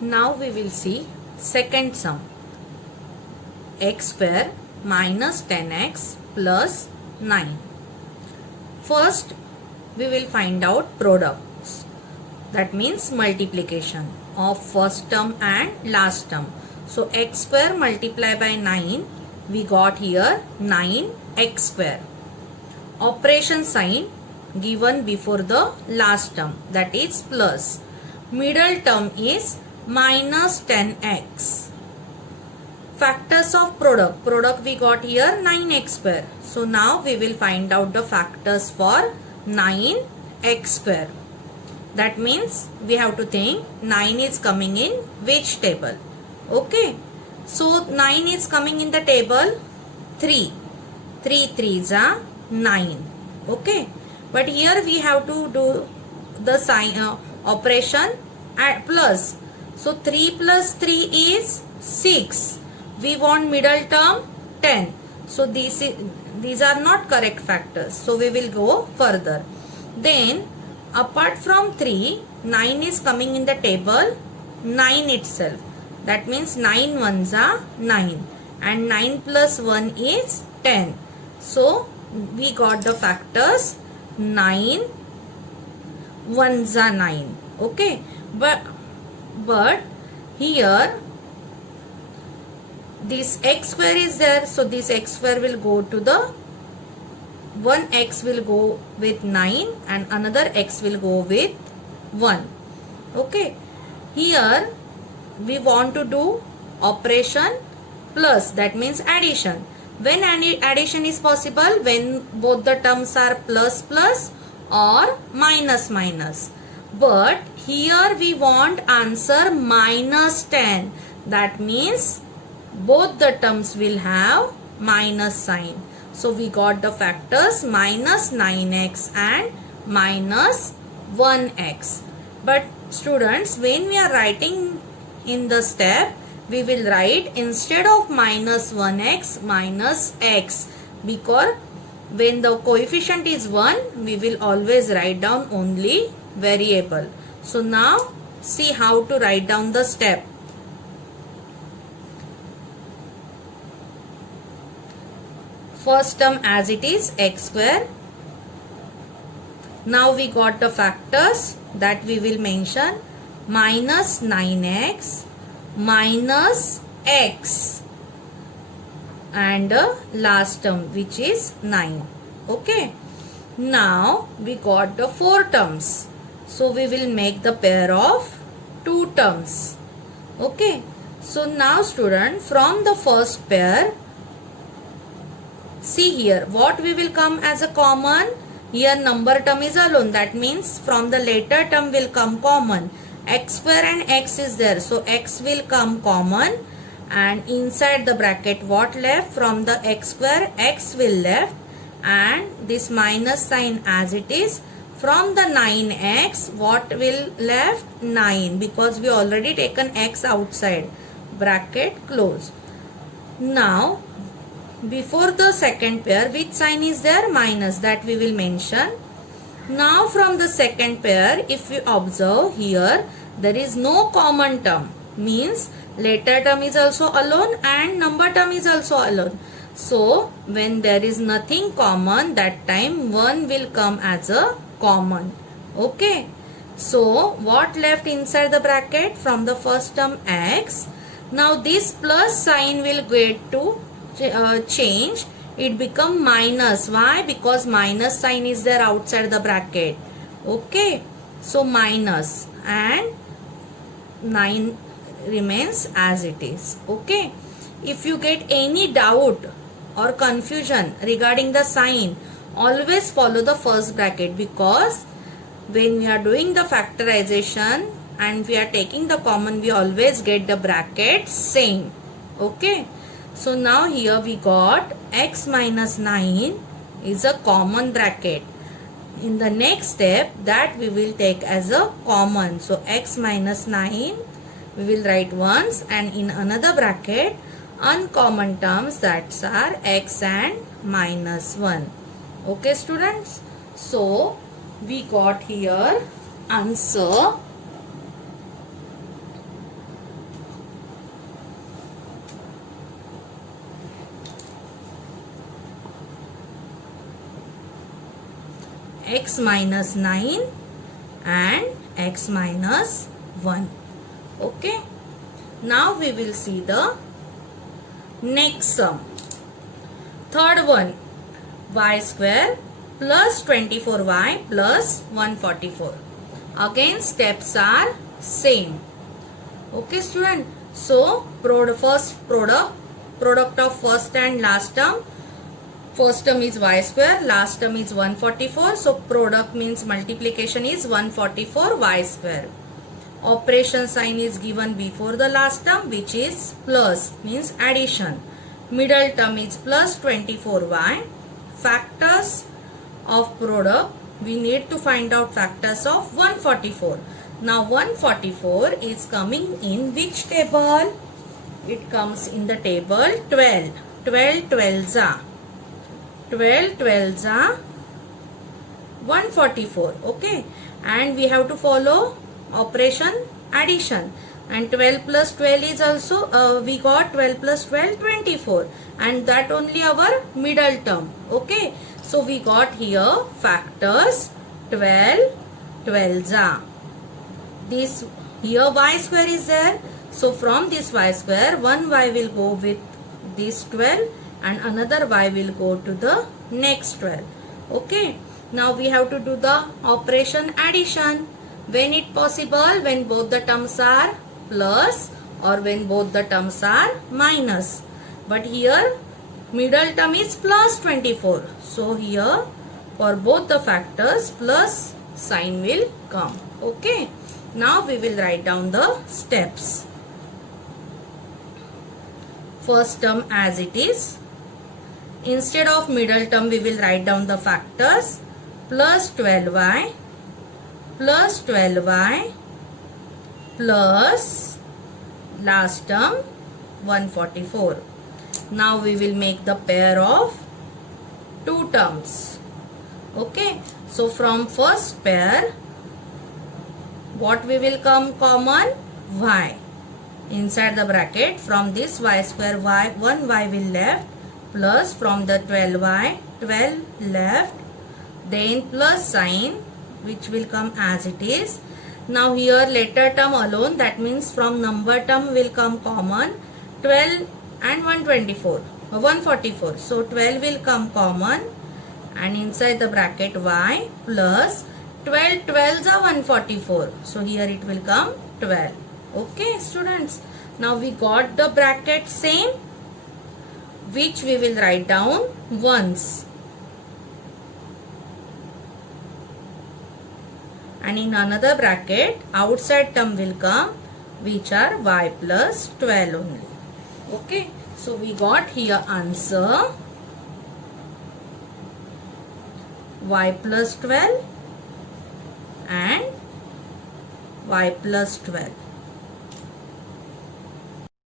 Now we will see second sum. X square minus 10x plus 9. First we will find out products. That means multiplication of first term and last term. So x square multiplied by 9, we got here 9x square. Operation sign given before the last term, that is plus. Middle term is minus 10x. Factors of product. Product we got here 9x square. So now we will find out the factors for 9x square. That means we have to think 9 is coming in which table. Okay. So 9 is coming in the table 3. 3 3s are 9. Okay. But here we have to do the sign operation at plus. So 3 plus 3 is 6. We want middle term 10. So these are not correct factors. So we will go further. Then apart from 3, 9 is coming in the table 9 itself. That means 9 ones are 9. And 9 plus 1 is 10. So we got the factors 9 ones are 9. Okay. But here this x square is there, so this x square will go to the one x will go with 9 and another x will go with 1. Okay. Here we want to do operation plus, that means addition. When addition is possible? When both the terms are plus plus or minus minus. But here we want answer minus 10. That means both the terms will have minus sign. So we got the factors minus 9x and minus 1x. But students, when we are writing in the step, we will write instead of minus 1x minus x, because when the coefficient is 1, we will always write down only variable. So now see how to write down the step. First term as it is x square. Now we got the factors that we will mention minus 9x minus x and last term which is 9. Okay. Now we got the 4 terms. So we will make the pair of 2 terms. Okay. So now student, from the first pair, see here what we will come as a common. Here number term is alone. That means from the later term will come common. X square and x is there. So x will come common. And inside the bracket what left? From the x square x will left. And this minus sign as it is. From the 9x what will left? 9. Because we already taken x outside. Bracket close. Now before the second pair, which sign is there? Minus, that we will mention. Now from the second pair, if we observe here, there is no common term. Means later term is also alone and number term is also alone. So when there is nothing common, that time 1 will come as a common. Okay. So what left inside the bracket? From the first term x. Now this plus sign will get to change, it become minus. Why? Because minus sign is there outside the bracket. Okay. So minus and 9 remains as it is. Okay. If you get any doubt or confusion regarding the sign, always follow the first bracket, because when we are doing the factorization and we are taking the common, we always get the bracket same. Okay. So now here we got x minus 9 is a common bracket. In the next step, that we will take as a common. So x minus 9 we will write once, and in another bracket uncommon terms, that are x and minus 1. Okay students. So we got here answer x minus 9 and x minus 1. Okay. Now we will see the next sum. Third one, y square plus 24y plus 144. Again steps are same. Okay student. So first product of first and last term. First term is y square, last term is 144. So product means multiplication is 144 y square. Operation sign is given before the last term, which is plus, means addition. Middle term is plus 24y. Factors of product, we need to find out factors of 144. Now 144 is coming in which table? It comes in the table 12. 12 12s are 12 12s are 144. Okay, and we have to follow operation addition, and 12 plus 12 is also we got 12 plus 12 24, and that only our middle term. Okay, so we got here factors 12 12s are. This here y square is there, so from this y square one y will go with this 12 and another y will go to the next 12. Okay, now we have to do the operation addition. When it possible, when both the terms are plus or when both the terms are minus. But here middle term is plus 24. So here for both the factors plus sign will come. Okay. Now we will write down the steps. First term as it is. Instead of middle term we will write down the factors. Plus 12y plus 12y plus last term 144. Now we will make the pair of two terms. Okay, so from first pair what we will come common? Y. Inside the bracket, from this y square y, 1y will left, plus from the 12y 12 left, then plus sign which will come as it is. Now here letter term alone, that means from number term will come common 12 and 144. So 12 will come common, and inside the bracket y plus 12 12s are 144. So here it will come 12. Okay students. Now we got the bracket same, which we will write down once. And in another bracket outside term will come, which are y plus 12 only. Okay, so we got here answer y plus 12 and y plus 12.